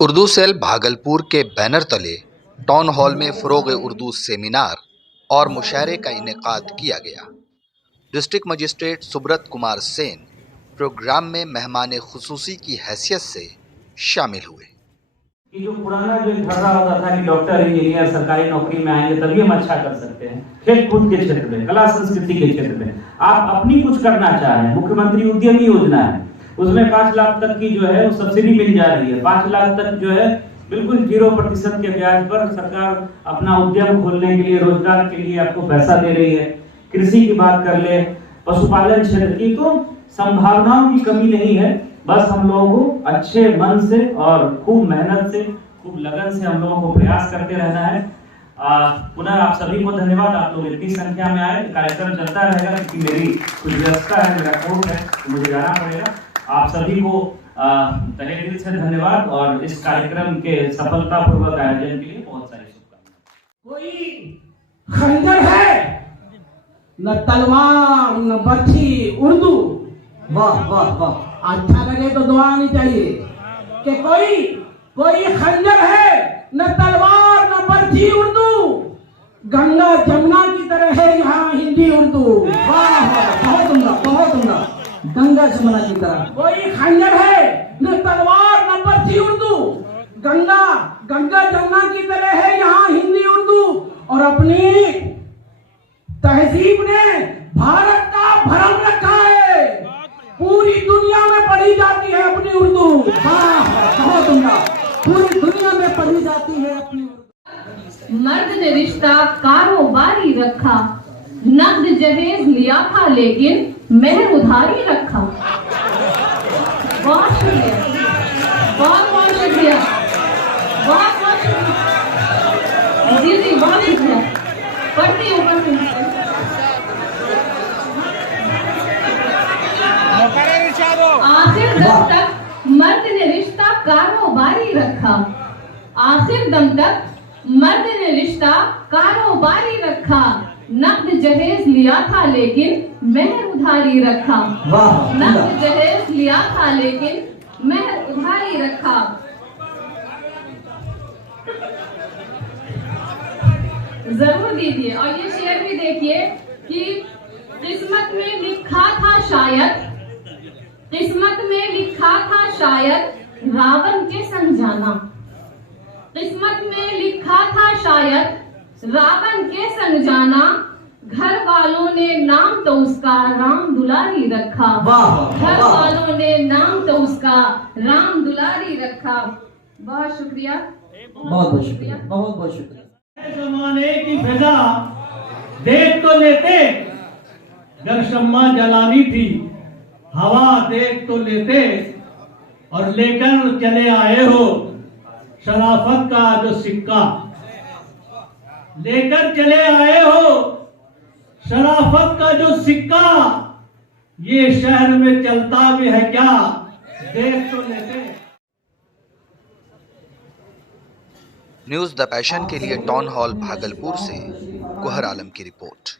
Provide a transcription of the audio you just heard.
Urdu cell Bhagalpur के banner तले town hall में फ़रोग़-ए-उर्दू सेमिनार और मुशायरे का इनेकाद किया गया। District magistrate Subrata Kumar Sen programme में मेहमान खुसूसी की हैसियत से शामिल हुए। कि जो पुराना जो धर्रा होता था कि डॉक्टर इंजीनियर सरकारी नौकरी में आएंगे तभी हम अच्छा कर सकते हैं, खेल कूद के क्षेत्र में, कला संस्कृति के क्षेत्र में आप अपनी कुछ करना चाह रहे हैं, मुख्यमंत्री उद्यमी योजना है, उसमें 5 लाख तक की जो है वो सब्सिडी मिल जा रही है। 5 लाख तक जो है बिल्कुल 0% के ब्याज पर सरकार अपना उद्यम खोलने के लिए, रोजगार के लिए आपको पैसा दे रही है। कृषि की बात कर ले, पशुपालन क्षेत्र की, तो संभावनाओं की कमी नहीं है। बस हम लोगों को अच्छे मन से और खूब मेहनत से, खूब लगन से हम लोगों को प्रयास करते रहना है। पुनः आप सभी को धन्यवाद, आप लोग इतनी संख्या में आए। कार्यक्रम चलता रहेगा क्योंकि मेरी कुछ व्यवस्था है, मेरा कोर्ट है, तो मुझे जाना पड़ेगा। आप सभी को तहे दिल से धन्यवाद और इस कार्यक्रम के सफलतापूर्वक आयोजन के लिए बहुत सारी शुभकामनाएं। कोई खंजर है न तलवार न बर्छी, उर्दू। वाह वाह वाह, अच्छा लगे तो दुआ आनी चाहिए कि कोई खंजर है न तलवार न बर्छी, उर्दू। गंगा जमुना की तरह है यहाँ हिंदी उर्दू। वाह वाह, बहुत उम्दा, बहुत उम्दा। गंगा जमुना की तरह कोई खंजर है न तलवार न बर्छी, उर्दू। गंगा जमुना की तरह है यहाँ हिंदी उर्दू। और अपनी तहजीब ने भारत का भरम रखा है, पूरी दुनिया में पढ़ी जाती है अपनी उर्दू। बहुत उम्दा, पूरी दुनिया में पढ़ी जाती है अपनी उर्दू। मर्द ने रिश्ता कारोबारी रखा, नकद जहेज लिया था लेकिन मेहर उधारी रखा। बहुत शुक्रिया, बहुत बहुत शुक्रिया, बहुत बहुत शुक्रिया जी जी, बहुत शुक्रिया। पढ़ती हूँ आखिर दम तक मर्द ने रिश्ता कारोबारी रखा, आखिर दम तक मर्द ने रिश्ता कारोबारी रखा, नकद जहेज लिया था लेकिन मेहर उधारी रखा। नकद जहेज लिया था लेकिन मेहर उधारी रखा। जरूर दीजिए। और ये शेर भी देखिए कि किस्मत में लिखा था शायद, किस्मत में लिखा था शायद रावण के संग जाना। किस्मत में लिखा था शायद रावण के संग जाना, घर वालों ने नाम तो उसका राम दुलारी रखा। घर वालों ने नाम तो उसका राम दुलारी रखा। बहुत शुक्रिया, बहुत बहुत शुक्रिया, बहुत बहुत शुक्रिया। जमाने की फिजा देख तो लेते, अगर शम्मा जलानी थी हवा देख तो लेते, और लेकर चले आए हो शराफत का जो सिक्का। लेकर चले आए हो शराफत का जो सिक्का, ये शहर में चलता भी है क्या, देख तो लेते। न्यूज़ द पैशन के लिए टाउन हॉल भागलपुर से गोहर आलम की रिपोर्ट।